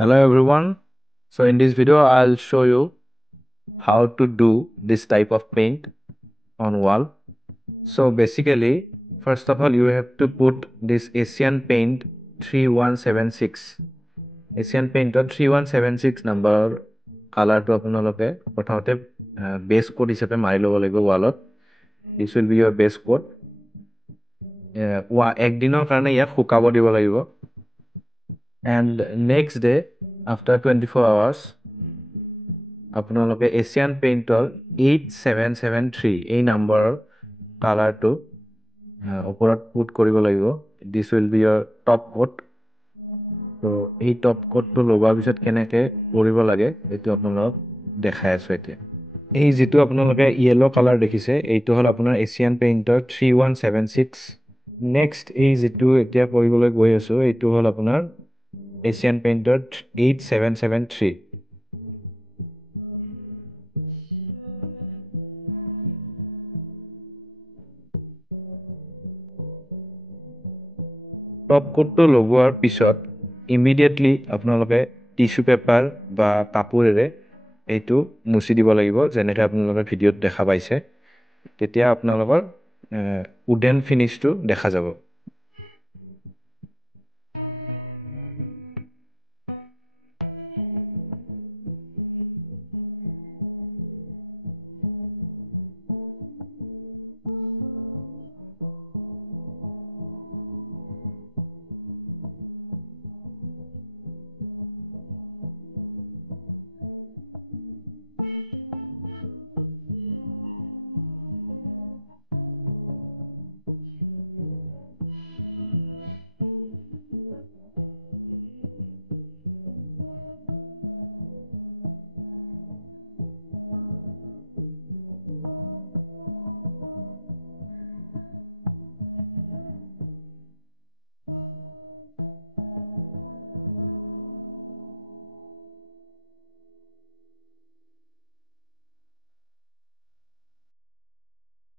Hello everyone. So in this video I'll show you how to do this type of paint on wall. So basically first of all you have to put this Asian Paint 3176. Asian Paint 3176 number color to আপোনালোকে প্ৰথমতে base coat হিচাপে মাৰি ল'ব লাগিব wallত. This will be your base coat. একদিনৰ কাৰণে ইয়াক শুকাব দিব লাগিব. And next day after 24 hours আপোনালোকে এছিয়ান পেইণ্টৰ 8773 এই নম্বৰৰ কালাৰটো ওপৰত পুট কৰিব লাগিব. This will be your top coat. তো এই টপ কোটটো লগোৱাৰ পিছত কেনেকৈ কৰিব লাগে এইটো আপোনালোকক দেখাই আছোঁ এতিয়া. এই যিটো আপোনালোকে য়েলো কালাৰ দেখিছে এইটো হ'ল আপোনাৰ এছিয়ান পেইণ্টৰ 3176. নেক্সট এই যিটো এতিয়া কৰিবলৈ গৈ আছোঁ এইটো হ'ল আপোনাৰ এছিয়ান পেইণ্টৰ 8773. টপ কোটটো লগোৱাৰ পিছত ইমিডিয়েটলি আপোনালোকে টিস্যু পেপাৰ বা কাপোৰেৰে এইটো মুচি দিব লাগিব, যেনেকৈ আপোনালোকে ভিডিঅ'ত দেখা পাইছে. তেতিয়া আপোনালোকৰ উডেন ফিনিছটো দেখা যাব.